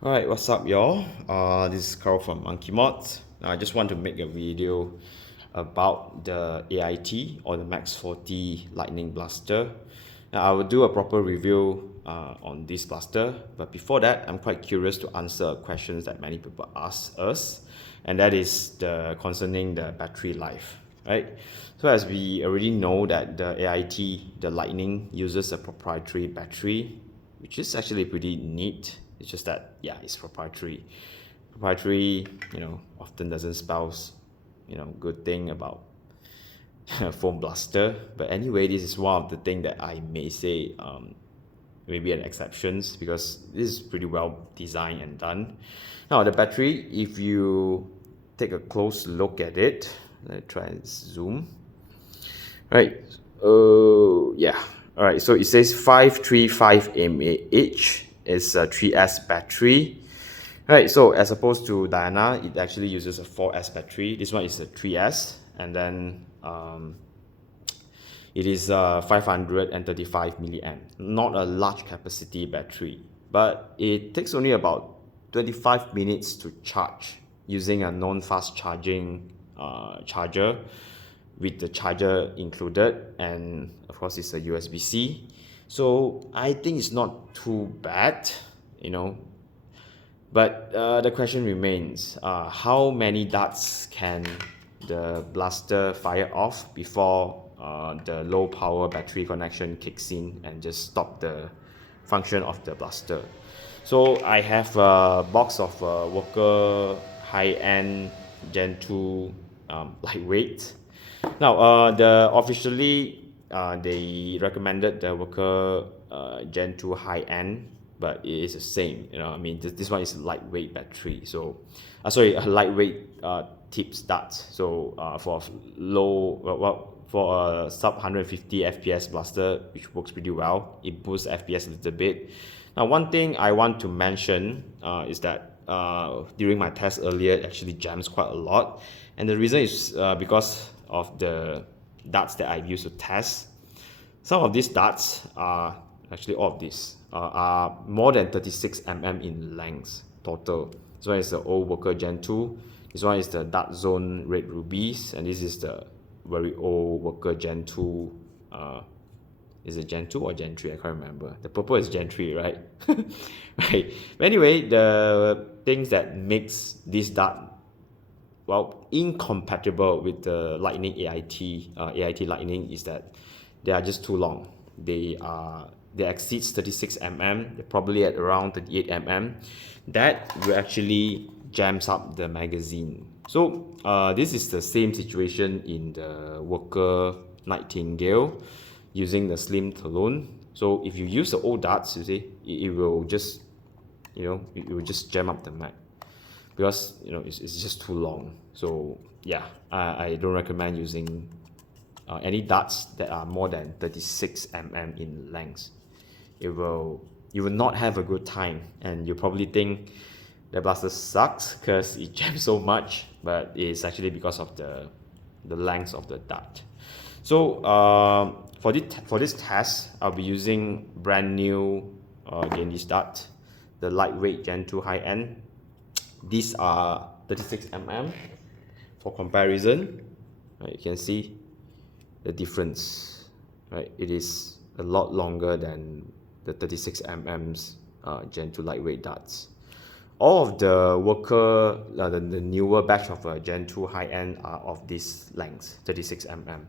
Alright, what's up y'all? This is Carl from Monkey Mods. I just want to make a video about the AIT or the Max 40 Lightning Blaster. Now, I will do a proper review on this blaster, but before that, I'm quite curious to answer questions that many people ask us, and that is concerning the battery life, right? So as we already know that the AIT, the Lightning, uses a proprietary battery, which is actually pretty neat. It's just that, yeah, it's proprietary. Proprietary, often doesn't spell, good thing about foam blaster. But anyway, this is one of the things that I may say maybe an exceptions, because this is pretty well designed and done. Now the battery, if you take a close look at it, let's try and zoom. Right. Oh yeah. All right. So it says 535 mAh. It's a 3S battery. Right. So as opposed to Diana, it actually uses a 4S battery. This one is a 3S, and then it is 535 milliamp. Not a large capacity battery, but it takes only about 25 minutes to charge using a non-fast charging charger with the charger included, and of course it's a USB-C. So I think it's not too bad, but the question remains, how many darts can the blaster fire off before the low power battery connection kicks in and just stop the function of the blaster? So I have a box of Walker high-end Gen 2 lightweight. Now, officially they recommended the Walker Gen 2 high-end, but it is the same. I mean, this one is a lightweight battery. So, sorry, a lightweight tips darts. So for for a sub 150 FPS blaster, which works pretty well, it boosts FPS a little bit. Now, one thing I want to mention is that during my test earlier, it actually jams quite a lot, and the reason is because of the darts that I've used to test. Some of these darts are actually all of these are more than 36 mm in length total. This one is the old Walker Gen 2. This one is the Dark Zone Red Rubies, and this is the very old Walker Gen 2. Is it Gen 2 or Gen 3? I can't remember. The purple is Gen 3, right? Right. But anyway, the things that makes this dart incompatible with the Lightning AIT Lightning is that they are just too long. They exceeds 36 mm. They're probably at around 38 mm. That will actually jams up the magazine. So this is the same situation in the Walker Nightingale using the slim Talon. So if you use the old darts, you see, it will just, it will just jam up the mag, because it's just too long. So yeah, I don't recommend using any darts that are more than 36 mm in length. You will not have a good time, and you probably think the blaster sucks because it jams so much, but it's actually because of the length of the dart. So for this test, I'll be using brand new D&D dart, the lightweight Gen 2 high end. These are 36 mm. For comparison, right, you can see the difference, right? It is a lot longer than the 36 mm's Gen 2 lightweight darts. All of the Walker, the newer batch of Gen 2 high-end are of this length, 36 mm,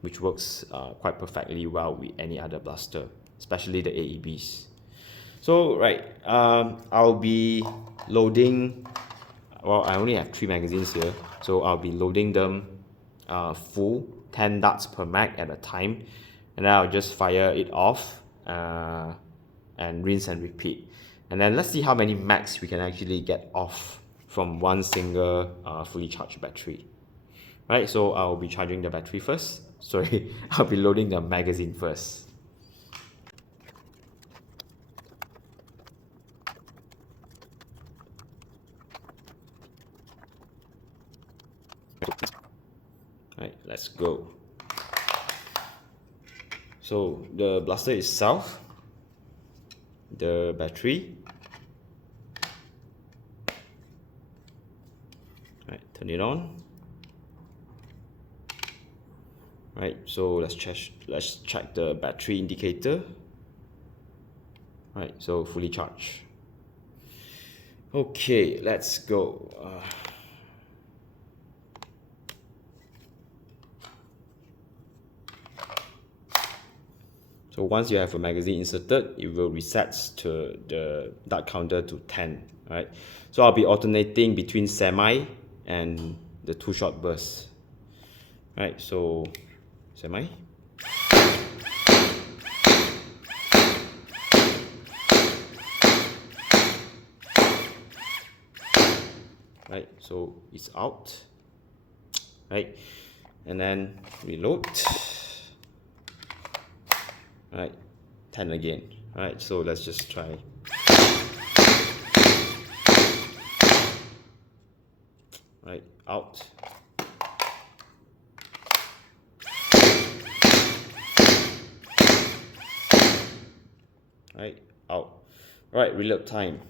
which works quite perfectly well with any other blaster, especially the AEBs. So right, I'll be loading, I only have 3 magazines here, so I'll be loading them full, 10 darts per mag at a time, and then I'll just fire it off and rinse and repeat. And then let's see how many mags we can actually get off from one single fully charged battery. Right, so I'll be charging the battery first. Sorry, I'll be loading the magazine first. Right, let's go. So the blaster itself, the battery, Right, turn it on. Right, so let's check the battery indicator. Right, so fully charged. Okay, let's go. So once you have a magazine inserted, it will reset to the dart counter to 10. Right, so I'll be alternating between semi and the 2 shot bursts. Right, so semi. Right, so it's out. Right, and then reload. Right, 10 again. Right, so let's just try. Right, out. Right, out. Right, reload time.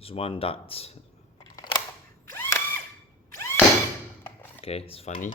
Just one dart. Okay, it's funny.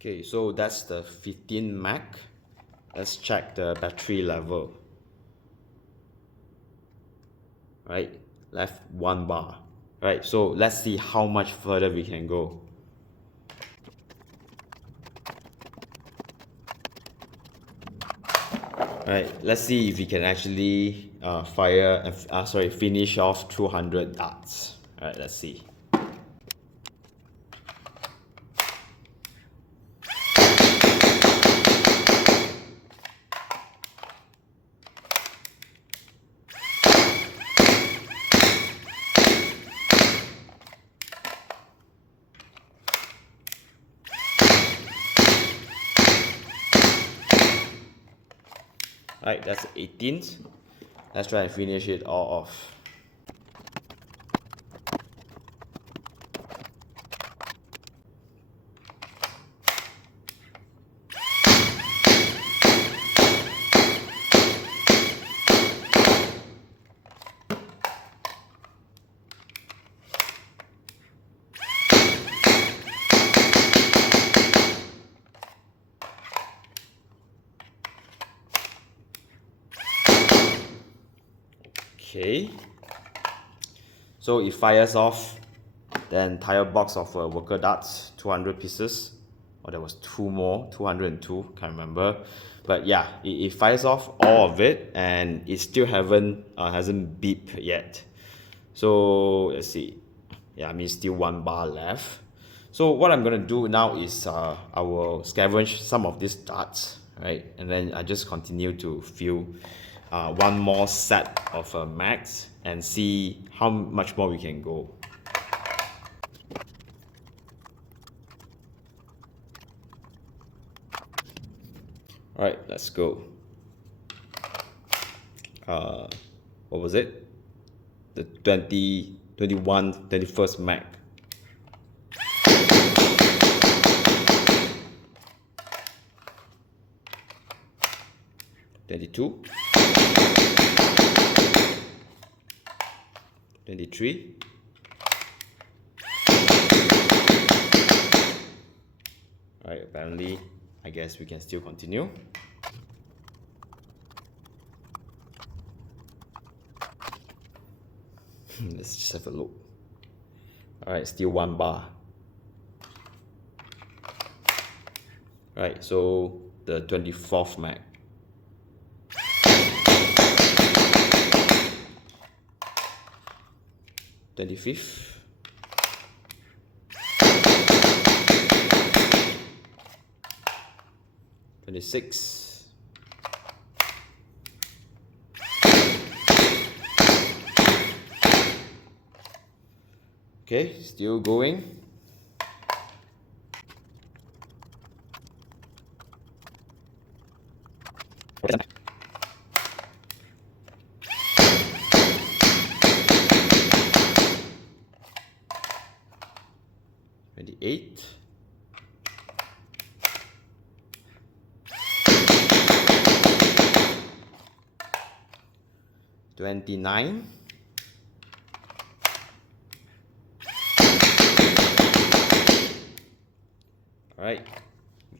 Okay, so that's the 15 Mac. Let's check the battery level. Right, left 1 bar. Right, so let's see how much further we can go. Right, let's see if we can actually finish off 200 darts. Alright, let's see. Right, that's 18th. Let's try and finish it all off. Okay, so it fires off the entire box of worker darts, 200 pieces. Or there was two more, 202, can't remember. But yeah, it fires off all of it, and it still hasn't beeped yet. So let's see. Yeah, I mean still 1 bar left. So what I'm gonna do now is I will scavenge some of these darts, right? And then I just continue to fill one more set of mags and see how much more we can go. Alright, let's go. What was it? The 21st mag. Twenty-two, 23, 'Alright, apparently, I guess we can still continue. Let's just have a look. Alright, still 1 bar. Right, so the 24th mag. 25th. 26. Okay, still going. Eight. 29. 'Alright,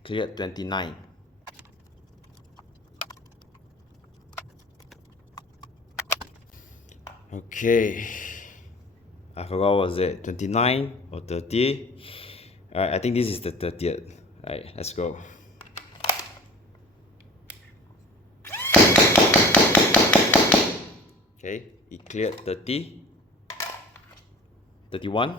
cleared 29. Okay, I forgot what was it, 29 or 30. Alright, I think this is the 30th. Alright, let's go. Okay, it cleared 30, 31,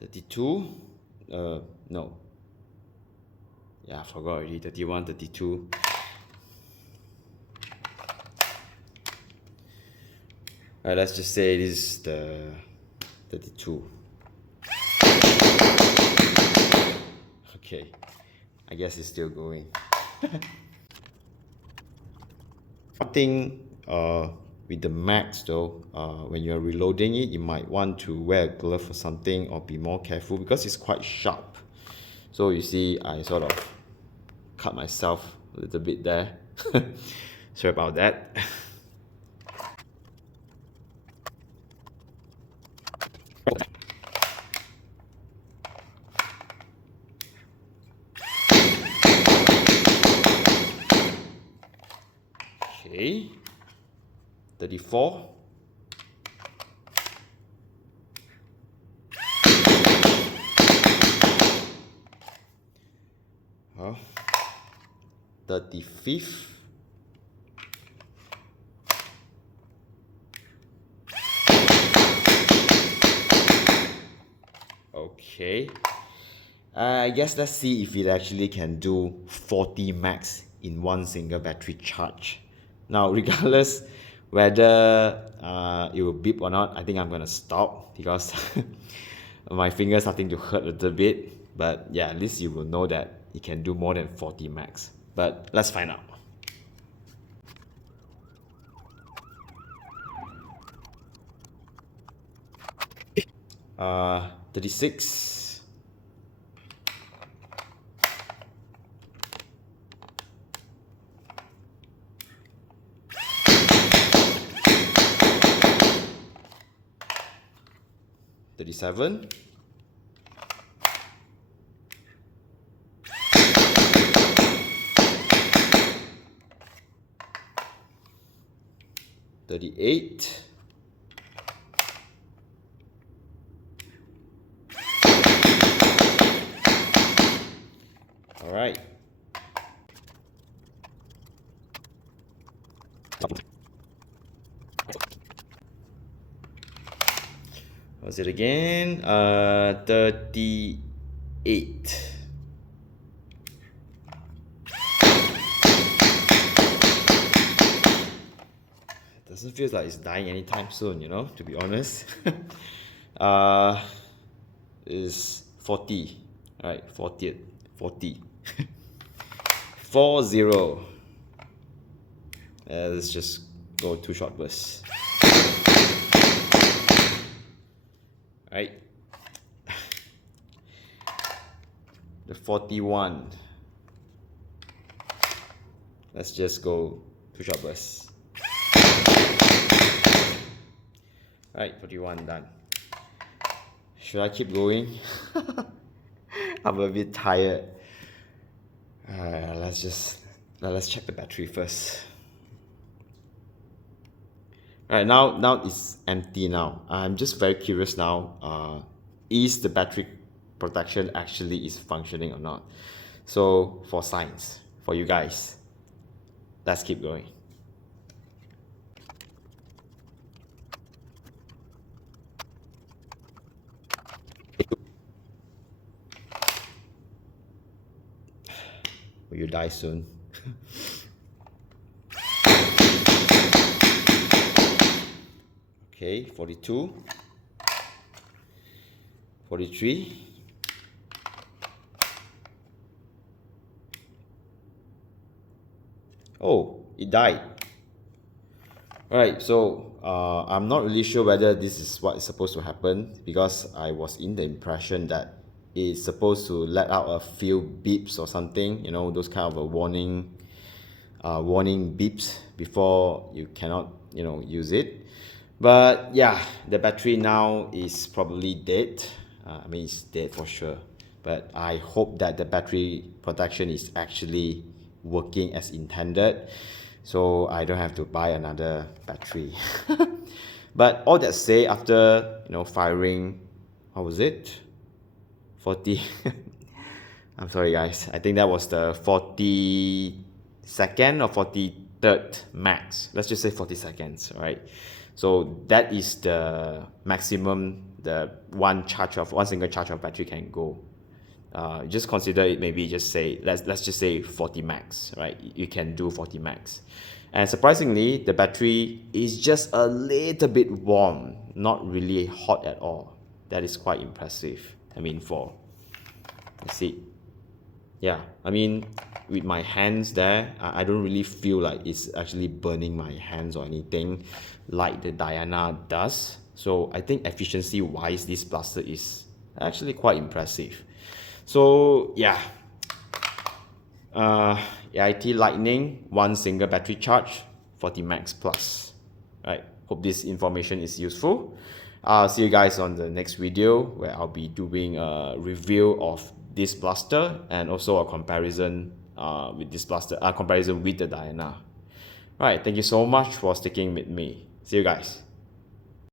32. No. Yeah, I forgot already. 31, 32. Alright, let's just say this is the 32. Okay, I guess it's still going. One thing with the mags though, when you're reloading it, you might want to wear a glove or something, or be more careful because it's quite sharp. So you see, I sort of cut myself a little bit there. Sorry about that. Okay, 34. 35th. Okay, I guess let's see if it actually can do 40 max in one single battery charge. Now, regardless whether it will beep or not, I think I'm gonna stop because my finger's starting to hurt a little bit. But yeah, at least you will know that it can do more than 40 max. But let's find out. 36. 37. 38. All right. What's it again? 38. Doesn't feel like it's dying anytime soon, you know, to be honest. Is 40. Alright, 40. 40. 40. Let's just go 2 short bursts. Alright. The 41. Let's just go 2 short bursts. Alright, 41 done. Should I keep going? I'm a bit tired. Let's check the battery first. Alright, now it's empty now. I'm just very curious now. Is the battery protection actually is functioning or not? So for science, for you guys, let's keep going. Will you die soon? Okay, 42, 43. Oh, it died. Alright, so I'm not really sure whether this is what is supposed to happen, because I was in the impression that it's supposed to let out a few beeps or something, you know, those kind of a warning beeps before you cannot, you know, use it. But yeah, the battery now is probably dead. I mean, it's dead for sure, but I hope that the battery protection is actually working as intended, so I don't have to buy another battery. But all that say, after, you know, firing, what was it, 40 I'm sorry guys, I think that was the 42nd or 43rd max. Let's just say 40 seconds, right? So that is the maximum the one single charge of battery can go. Just consider it, maybe just say, let's just say 40 max, right? You can do 40 max. And surprisingly, the battery is just a little bit warm, not really hot at all. That is quite impressive. I mean, let's see. Yeah, I mean, with my hands there, I don't really feel like it's actually burning my hands or anything like the Diana does. So I think efficiency wise, this blaster is actually quite impressive. So yeah, AIT Lightning, one single battery charge, 40 max plus. Right, hope this information is useful. I'll see you guys on the next video, where I'll be doing a review of this blaster and also a comparison with this blaster, comparison with the Diana. Right, thank you so much for sticking with me. See you guys.